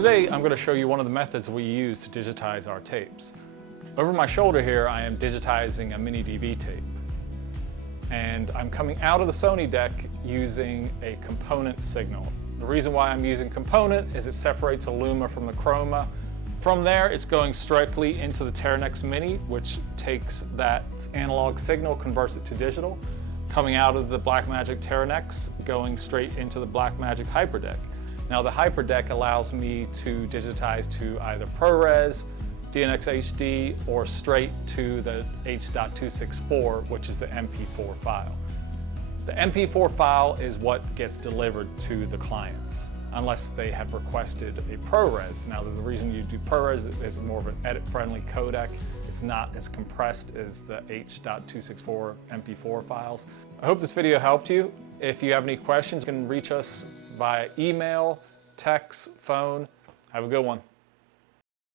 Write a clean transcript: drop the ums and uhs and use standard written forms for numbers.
Today I'm going to show you one of the methods we use to digitize our tapes. Over my shoulder here I am digitizing a MiniDV tape. And I'm coming out of the Sony deck using a component signal. The reason why I'm using component is it separates a Luma from the chroma. From there it's going directly into the Teranex Mini, which takes that analog signal, converts it to digital. Coming out of the Blackmagic Teranex, going straight into the Blackmagic HyperDeck. Now the HyperDeck allows me to digitize to either ProRes, DNX HD, or straight to the H.264, which is the MP4 file. The MP4 file is what gets delivered to the clients, unless they have requested a ProRes. Now the reason you do ProRes is more of an edit-friendly codec. It's not as compressed as the H.264 MP4 files. I hope this video helped you. If you have any questions, you can reach us via email, text, phone. Have a good one.